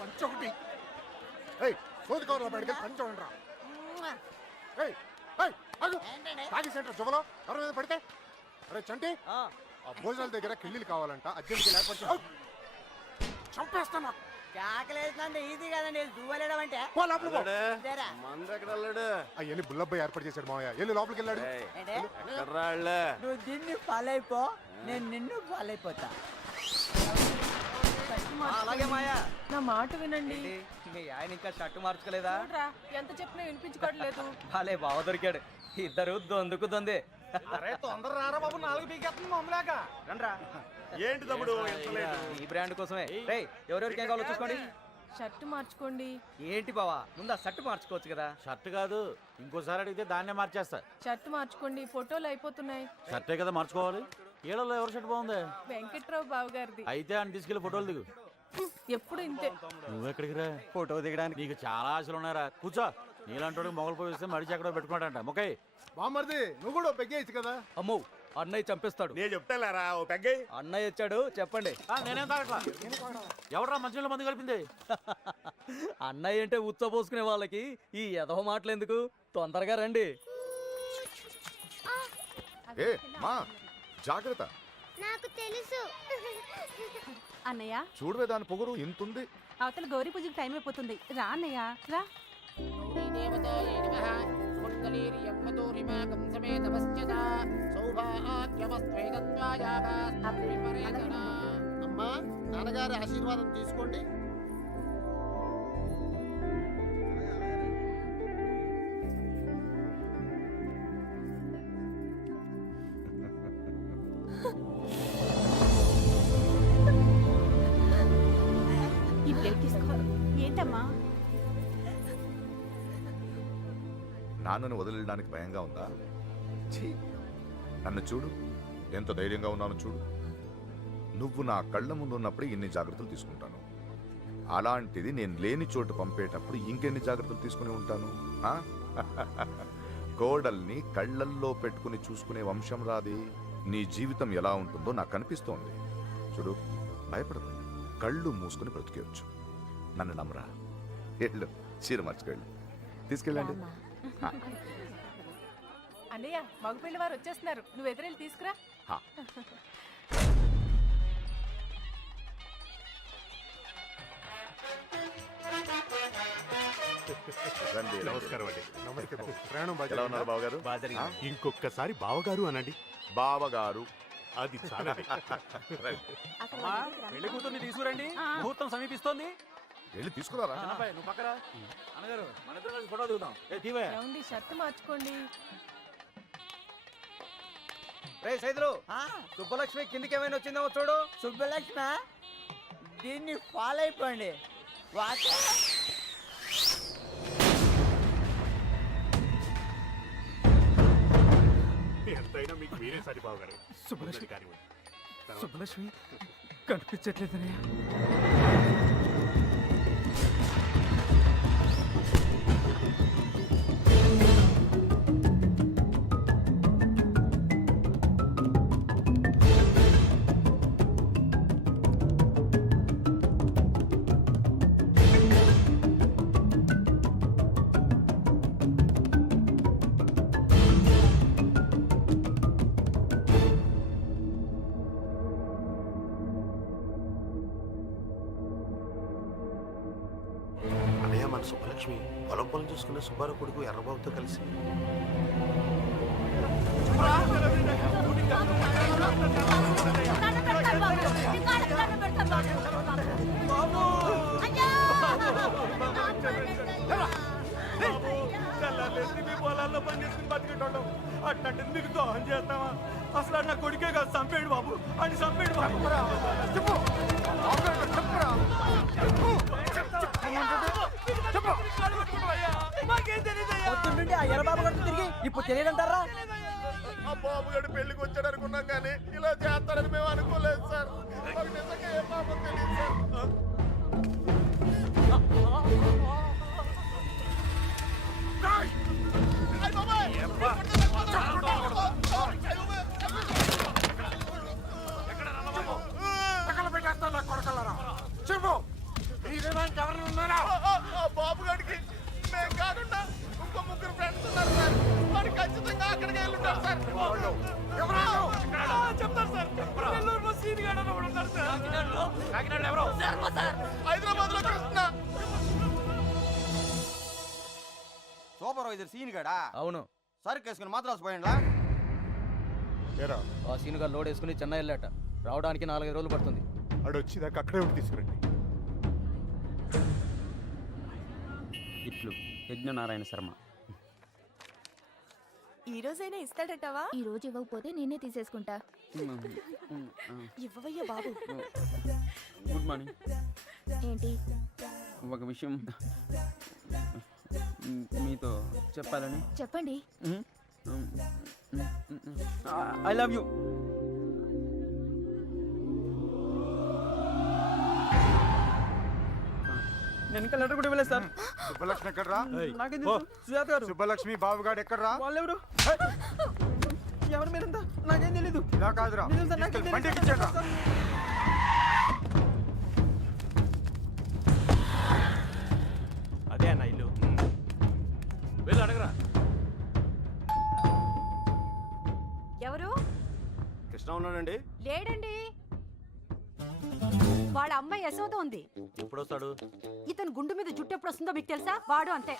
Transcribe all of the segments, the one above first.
పంచొకటి సోది కవర్లో పెడితే పంచోండి రా. తాగి సెంటర్ జువలో ఎవరి మీద పడితే అరే చంటి ఆ భోజనాల దగ్గర కిళ్ళీలు కావాలంట అర్జెంట్గా లేకపోతే చంపేస్తాను. చాకలేదంటే ఈజీ కదండి దువ్వలేడం అంటే అవన్నీ బుల్లబ్బాయి ఏర్పాటు చేశాడు మావయ్య. వెళ్ళి లోపలికి వెళ్ళాడు. నువ్వు దీన్ని ఫాలో అయిపో, నేను నిన్ను ఫాలో అయిపోతా. అలాగే మాయా, నా మాట వినండి. మీ ఆయన ఇంకా షర్టు మార్చుకోలేదా? ఎంత చెప్పినా వినిపించుకోవట్లేదు. భలే బావ దొరికాడు. ఇద్దరు దొందుకు దొందే. తొందర రారా బాబు, 4 పీకేస్తుంది మమ్మలాగా. రండ్రా. ఏంటి తమ్ముడు ఈ బ్రాండ్ కోసమే. రేయ్, ఎవరెవరికి ఏం కావాలో చూసుకోండి. షర్ట్ మార్చుకోండి. ఏంటి బావా, ముందు ఆ షర్ట్ మార్చుకోవచ్చు కదా. షర్ట్ కాదు, ఇంకోసారి అడిగితే దాన్నే మార్చేస్తా. షర్ట్ మార్చుకోండి, ఫోటోలు అయిపోతున్నాయి. షర్టే కదా మార్చుకోవాలి. ఈడలో ఎవరు షర్ట్ బాగుంది? వెంకట్రావు బాబు గారిది. అయితే అని తీసుకెళ్లి ఫోటోలు దిగు. ఎప్పుడు ఇంతే. నువ్వెక్కడికి రా? ఫోటో దిగడానికి నీకు చాలా ఆశలు ఉన్నారా? కూర్చో. నీలాంటి మొగలు పోయిస్తే మడిచి ఎక్కడో పెట్టుకున్నాడంట. మొక్కై బామ్మర్ది నువ్వు కూడా పెగ్గేయచ్చు కదా. అమ్మో, అన్నయ్య చంపేస్తాడు. నేను చెప్తారా ఓ పెగ్గై. అన్నయ్య వచ్చాడు, చెప్పండి. నేనేం తాగట్లా. ఎవడరా మంచిలో మంది కలిపింది? అన్నయ్య అంటే ఉచ్చబోసుకునే వాళ్ళకి ఈ ఎదవ మాటలు ఎందుకు? తొందరగా రండి. జాగ్రత్త. నాకు తెలుసు. అన్నయ్య చూడవే దాని పొగరు ఇంతుంది. అవతల గౌరీ పూజకి టైం అయిపోతుంది. రా అన్నయ్య రా. అమ్మా నాన్నగారి ఆశీర్వాదం తీసుకోండి. ఈ ప్లేట్ తీసుకో. ఏంటమ్మా? నాన్నను వదిలేయడానికి భయంగా ఉందా? ఛీ, నన్ను చూడు, ఎంత ధైర్యంగా ఉన్నాను చూడు. నువ్వు నా కళ్ళ ముందు ఉన్నప్పుడు ఇన్ని జాగ్రత్తలు తీసుకుంటాను. అలాంటిది నేను లేని చోటు పంపేటప్పుడు ఇంకెన్ని జాగ్రత్తలు తీసుకుని ఉంటాను? కోడల్ని కళ్ళల్లో పెట్టుకుని చూసుకునే వంశం రాది. నీ జీవితం ఎలా ఉంటుందో నాకు కనిపిస్తోంది. చూడు, భయపడదు. కళ్ళు మూసుకుని బ్రతికేయచ్చు. నన్ను నమ్మరా. వెళ్ళు, చీర మర్చికెళ్ళు. తీసుకెళ్ళండి. అన్నయ్య, మగపిల్లి వారు వచ్చేస్తున్నారు. నువ్వు ఎదురెళ్ళి తీసుకురా. రండి. నమస్కారం అండి. నమస్తే బాబు. ప్రయాణం ఎలా ఉన్నారు బావగారు? ఇంకొకసారి బావగారు అనండి. బావగారు అది చాలా. పెళ్లి కూతుర్ని తీసుకురండి, ముహూర్తం సమీపిస్తోంది. వెళ్ళి తీసుకురారా. నువ్వు పక్కన. అన్నగారు, మన ఇద్దరం కలిసి ఫోటో దిగుదాం. ఏమండి, షర్ట్ మార్చుకోండి. రే సైదులు, సుబ్బలక్ష్మి కిందికి ఏమైనా వచ్చిందేమో చూడు. సుబ్బలక్ష్మి, దీన్ని ఫాలో అయిపోండి. ఎంతైనా మీకు మీరే సరి బావగారు. సుబ్బలక్ష్మి కనిపించట్లేదనే. మన సుబ్బలక్ష్మి పొలం పొలం చూసుకున్న సుబ్బారావు కొడుకు ఎర్రబాబుతో కలిసి పొలాల్లో పని చేసుకుని బతికేటోళ్ళం. అట్లాంటి మీకు దోహం చేస్తావా? అసలు నా కొడుకే కాదు, చంపేడు బాబు అని చంపేడు బాబు. పొద్దుండి ఆ ఎర్రబాబు గారు తిరిగి ఇప్పుడు తెలియదంటారా? ఆ బాబు గడు పెళ్లికి వచ్చాడు అనుకున్నాం, కానీ ఇలా చేస్తాడని మేము అనుకోలేదు సార్. నిజంగా ఏ పాపం తెలియదు సార్. చెప్పు, ఈ విధానికి ఎవరిని వాళ్ళు ఎవరు? చెప్తారు సార్. నెల్లూరులో సీన్ గాడు అని ఒకడు ఉన్నాడు సార్. కాకినాడలో ఎవరో హైదరాబాద్ లో కృష్ణ. సూపర్వైజర్ సీన్ గడా అవును. సరుకు వేసుకుని మాత్రాలు పోయిండా? ఏరా ఆ సీనుగా లోడ్ వేసుకుని చెన్నై వెళ్ళాట. రావడానికి 4-5 రోజులు పడుతుంది. ఆడు వచ్చేదాకా అక్కడే ఉండి తీసుకురండి. ఇట్లు యజ్ఞనారాయణ శర్మ. ఈ రోజైనా ఇస్తాడటవా? ఈ రోజు ఇవ్వకపోతే నేనే తీసేసుకుంటా. ఇవ్వవయ్యా బాబు. Good morning. ఏంటి? ఒక విషయం మీతో చెప్పాలని. చెప్పండి. I love you. నేను ఇంకా లెటర్ కూడా ఇవ్వలేదు సార్. సుబ్బలక్ష్మి ఎక్కడరా? నాకేం తెలుసు? సుజాత గారు. సుబ్బలక్ష్మి బాబుగాడు ఎక్కడరా? వాళ్ళెవరు? ఎవరు మీరంతా? నాకేం తెలీదు. ఇలా కాదురా, నిజం సార్, నాకేం తీసుకెళ్ళి బండి తెలీదు ఎక్కించండి రా. సార్. అదే అన్న ఇల్లు. వెళ్ళి అడగరా. ఎవరు? కృష్ణ ఉన్నాడండి. లేడండి. వాళ్ళ అమ్మాయి యశోద ఉంది. ఎప్పుడు వస్తాడు? ఇతను గుండు మీద జుట్టు ఎప్పుడు వస్తుందో మీకు తెలుసా? వాడు అంతే.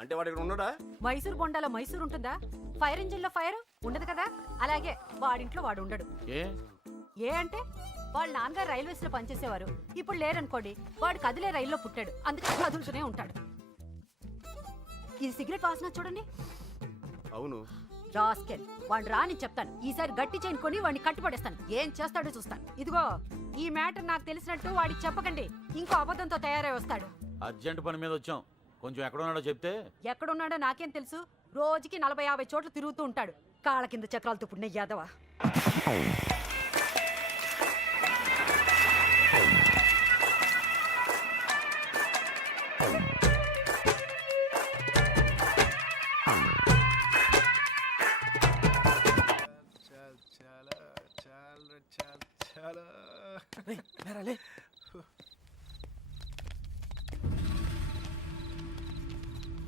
అంటే వాడు ఇక్కడ ఉన్నాడా? మైసూర్ బొండాలో మైసూర్ ఉంటుందా? ఫైర్ ఇంజిన్ లో ఫైర్ ఉండదు కదా, అలాగే వాడింట్లో వాడు ఉండడు. ఏ అంటే వాళ్ళ నాన్నగారు రైల్వేస్ లో పనిచేసేవారు. ఇప్పుడు లేరనుకోండి, వాడు కదిలే రైల్లో పుట్టాడు, అందుకని కదులుతూనే ఉంటాడు. ఇది సిగరెట్ వాసన చూడండి. అవును. రాస్కెల్, వాడు రాని చెప్తాను. ఈసారి గట్టి చైన్ కొని వాడిని కట్టిపడేస్తాను. ఏం చేస్తాడో చూస్తాను. ఇదిగో, ఈ మ్యాటర్ నాకు తెలిసినట్టు వాడికి చెప్పకండి. ఇంకో అబద్ధంతో తయారై వస్తాడు. అర్జెంట్ పని మీద వచ్చాం. కొంచెం ఎక్కడున్నాడో చెప్తే. ఎక్కడున్నాడో నాకేం తెలుసు. రోజుకి 40-50 చోట్ల తిరుగుతూ ఉంటాడు. కాళ్ళ కింద చక్రాలతో పుణ్య యాదవ.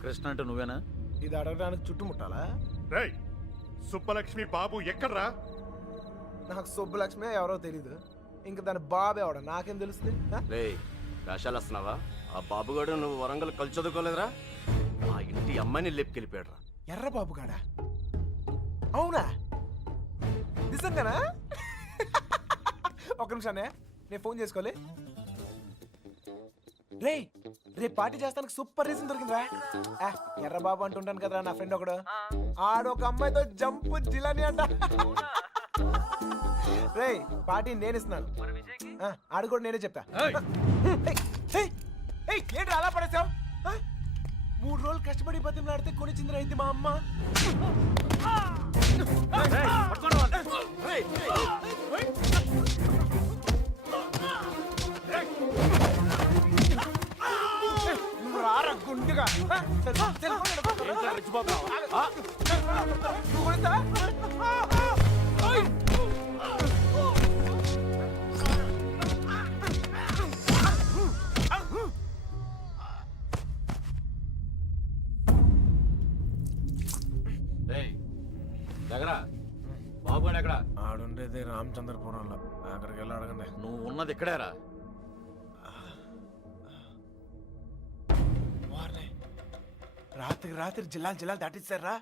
కృష్ణ అంటే నువ్వేనా? ఇది అడగడానికి చుట్టుముట్టాలా? రేయ్, సుబ్బలక్ష్మి బాబు ఎక్కడ్రా? నాకు సుబ్బలక్ష్మి ఎవరో తెలీదు. ఇంక దాని బాబు ఎవడ నాకేం తెలుస్తుంది? రే వేషాలు వస్తున్నావా? ఆ బాబుగాడు నువ్వు వరంగల్ కలిసి చదువుకోలేదురా? ఆ ఇంటి అమ్మాయిని లేపుకెళ్ళిపోయాడురా. ఎర్ర బాబు గాడా? అవునా? నిజంగానా? ఒక నిమిషానే, నేను ఫోన్ చేసుకోలే. రే రేపు పార్టీ చేస్తానికి సూపర్ రీజన్ దొరికిందిరా. ఎర్ర బాబు అంటుంటాను కదరా నా ఫ్రెండ్ ఒకడు. ఆడొక అమ్మాయితో జంపు జిలాని అంట. రే పార్టీ నేను ఇస్తున్నాను. ఆడు కూడా నేనే చెప్తా. ఏంటి అలా పడేసావు? 3 రోజులు కష్టపడి బతిమలాడితే కొనిచ్చిందిరా ఇది మా అమ్మ. రారా గుండుగా. బాబుగాడు ఎక్కడ? ఆడుండేది రామచంద్రపురంలో. అక్కడికి వెళ్ళి అడగండి. నువ్వు ఉన్నది ఇక్కడేరా? రాత్రి జిల్లాలు దాటిస్తారా?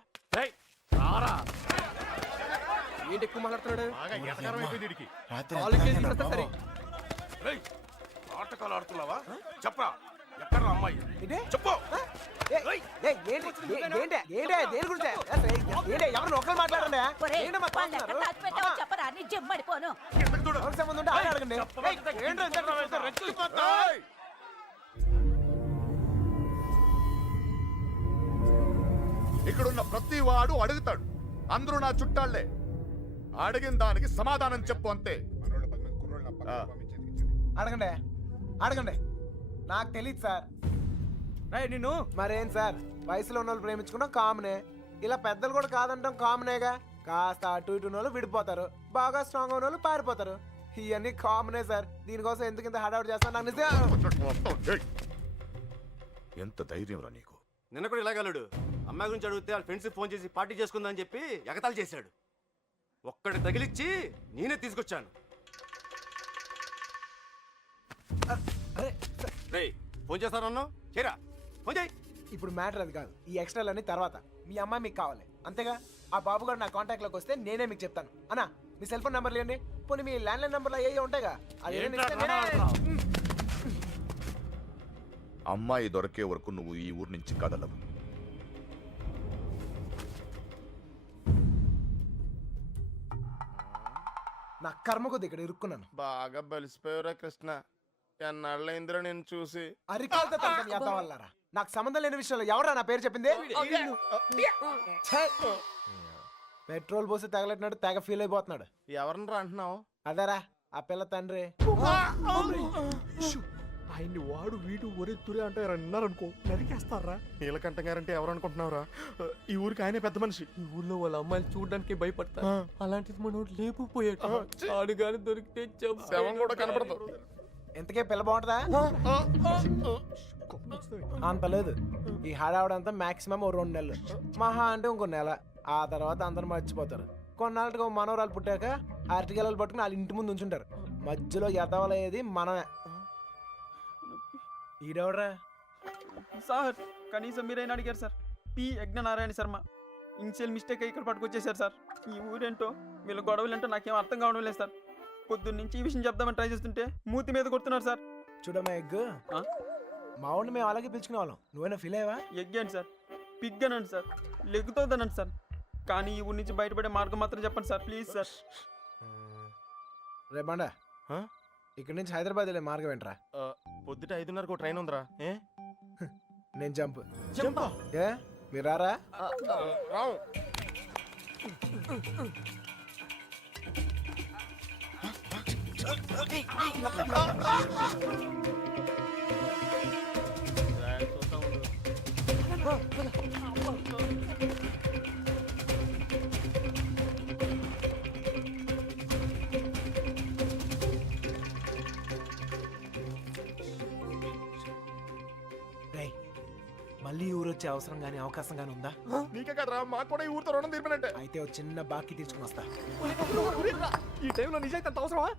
ఏంటి ఎక్కువ మాట్లాడుతున్నాడు? బాగా ఎటకారం అయిపోయింది వీడికి. ఆటకాలు ఆడుతున్నావా? చెప్పరా ఎక్కడ అమ్మాయి? చెప్పు. ఎవరు ఒకరు మాట్లాడండి. చెప్పరా నీ జమ్మడిపోను. సంబంధం ఉంటే ఆయన అడగండి. ఇక్కడున్న ప్రతి వాడు అడుగుతాడు. అందరూ నా చుట్టాళ్లే. అడిగిన దానికి సమాధానం చెప్పు అంతే. అడగండి. నాకు తెలియదు సార్. నిన్ను మరేం సార్, వయసులో ఉన్న వాళ్ళు ప్రేమించుకున్నాం కామనే. ఇలా పెద్దలు కూడా కాదంటాం కామనేగా. కాస్త అటు ఇటు వాళ్ళు విడిపోతారు, బాగా స్ట్రాంగ్ ఉన్న వాళ్ళు పారిపోతారు. ఇవన్నీ కామనే సార్. దీనికోసం ఎందుకు ఇంత హడావుడి చేస్తాను నాకు నిజం. ఎంత ధైర్యం రా నీకు? నిన్న కూడా ఇలాగలడు. అమ్మాయి గురించి అడిగితే వాళ్ళ ఫ్రెండ్స్కి ఫోన్ చేసి పార్టీ చేసుకుందని చెప్పి ఎగతాళి చేశాడు. ఒక్కడి తగిలిచ్చి నేనే తీసుకొచ్చాను. రేయ్ ఫోన్ చేస్తానన్నా చేరా, ఫోన్ చేయి. ఇప్పుడు మ్యాటర్ అది కాదు, ఈ ఎక్స్ట్రాలన్నీ తర్వాత. మీ అమ్మాయి మీకు కావాలి అంతేగా? ఆ బాబు గారు నా కాంటాక్ట్లోకి వస్తే నేనే మీకు చెప్తాను. అన్నా మీ సెల్ ఫోన్ నెంబర్లు ఇవ్వండి, పోనీ మీ ల్యాండ్లైన్ నెంబర్లు అయ్యే ఉంటాయిగా, అది ఏదైనా ఇస్తే నేనే- అమ్మాయి దొరికే వరకు నువ్వు ఈ ఊరు నుంచి కదలవు. నా కర్మ కొద్ది ఇక్కడ ఇరుక్కున్నాను. బాగా బలిసిపోయారా కృష్ణ, ఎన్నాళ్ళైందిరా నేను చూసి. అరికాలతో తండ్రి ఎంత వల్లరా, నాకు సంబంధం లేని విషయంలో ఎవరా నా పేరు చెప్పింది? ఛే! పెట్రోల్ పోసి తగలెట్టినాడు, తెగ ఫీల్ అయిపోతున్నాడు. ఎవరినరా అంటున్నావు? అదేరా ఆ పిల్ల తండ్రి. ఆయన్ని వాడు వీడు ఒరే తురే అంటే అన్నారనుకో నరికేస్తారా. నీలకంఠ గారంటే ఎవరు అనుకుంటున్నావురా? ఈ ఊరికి ఆయనే పెద్ద మనిషి. ఈ ఊర్లో వాళ్ళ అమ్మాయిలు చూడడానికి భయపడతారు. అలాంటిది మనోడు లేపుపోయాడు. ఆడు గాని దొరికితే శవం కూడా కనపడదు. ఎంతకే పిల్ల బాగుంటుందా? అంత లేదు, ఈ హడావుడంతా మాక్సిమం 2 నెలలు, మహా అంటే ఇంకో నెల. ఆ తర్వాత అందరు మర్చిపోతారు. కొన్నాళ్ళకి మనవరాలు పుట్టాక అరటిగెలలు పట్టుకుని వాళ్ళ ఇంటి ముందు ఉంచుంటారు. మధ్యలో ఎదవలయ్యేది మనమే. ఈడెవడరా? సార్ కనీసం మీరైనా అడిగారు sir. P Yagnanarayana Sharma. Initial mistake ఇక్కడ పట్టుకొచ్చేసారు సార్. ఈ ఊరేంటో వీళ్ళ గొడవలేంటో నాకేం అర్థం కావడం లేదు సార్. పొద్దున్న నుంచి ఈ విషయం చెప్దామని ట్రై చేస్తుంటే మూతి మీద కొడుతున్నారు సార్. చూడమ్మా ఎగ్గు, మా ఊళ్ళో మేము అలాగే పిలుచుకునే వాళ్ళం. నువ్వైనా ఫీల్ అయ్యావా? ఎగ్గాను సార్, పిగ్గనండి సార్, లెగ్గుతోందనండి సార్. కానీ ఈ ఊరి నుంచి బయటపడే మార్గం మాత్రం చెప్పండి సార్, ప్లీజ్ సార్. రేపండా ఇక్కడి నుంచి హైదరాబాద్ వెళ్ళే మార్గం ఏంట్రా? పొద్దుట 5:30కు ట్రైన్ ఉందిరా. నేను జంప్. ఏ మీరు రారా? రావు. మళ్ళీ ఊరు వచ్చే అవసరం గానీ అవకాశం గానీ ఉందా? నీకే కదరా, మాకు కూడా ఈ ఊరితో రుణం తీర్పినంటే. అయితే ఒక చిన్న బాకీ తీసుకుని వస్తా. ఈ టైంలో నిజాయితీ అంత అవసరమా?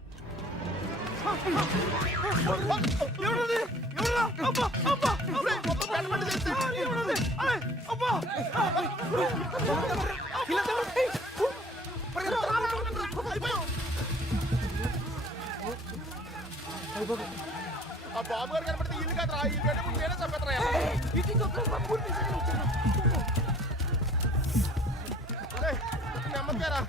ఆ బాబు గారు కనపడితే ఇల్లు కాదురా, ఈ గడ్డ ముందు నేనే చంపేస్తారా. నెమ్మదిగారా.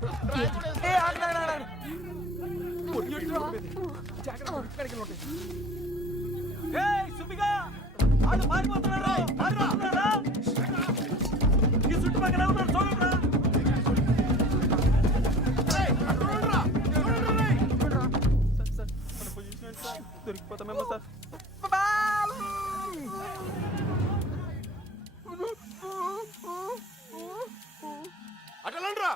దొరికిపోతామేమో సార్. అటలండ్రా.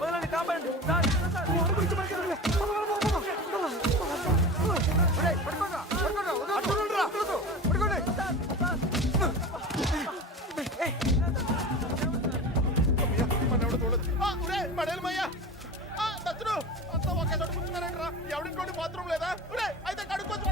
వదలండి, కాపాడండి సార్. ఎవడింటి బాత్రూమ్ లేదా? అయితే కడుక్కొచ్చి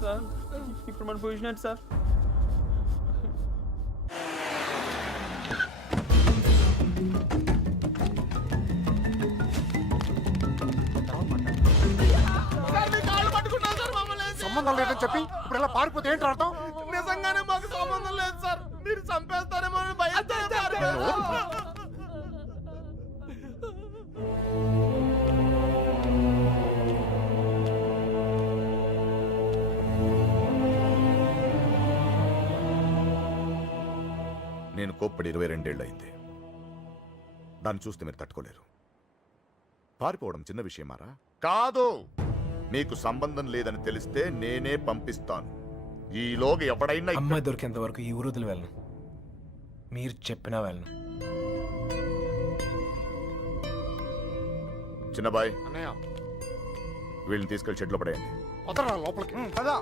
సార్ ఇప్పుడు మన పొజిషన్ ఏంటి సార్? సంబంధం లేదని చెప్పి ఇప్పుడు ఇలా పారిపోతే ఏంటి అర్థం? నిజంగానే మాకు సంబంధం లేదు సార్, మీరు చంపేస్తారేమో అని భయంతో నేను కోప్పడి 22 ఏళ్ళు అయింది. దాన్ని చూస్తే మీరు తట్టుకోలేరు. పారిపోవడం చిన్న విషయమారా? కాదు. మీకు సంబంధం లేదని తెలిస్తే నేనే పంపిస్తాను. ఈలోగా ఎవడైనా అమ్మాయి దొరికేంత వరకు ఈ ఊరు వదిలి వెళ్ళను. మీరు చెప్పినా వెళ్ళను. చిన్నబాయ్, అన్నయ్య వీళ్ళని తీసుకెళ్లి షెడ్లో పడేయండి. వదరా లోపలికి. కదా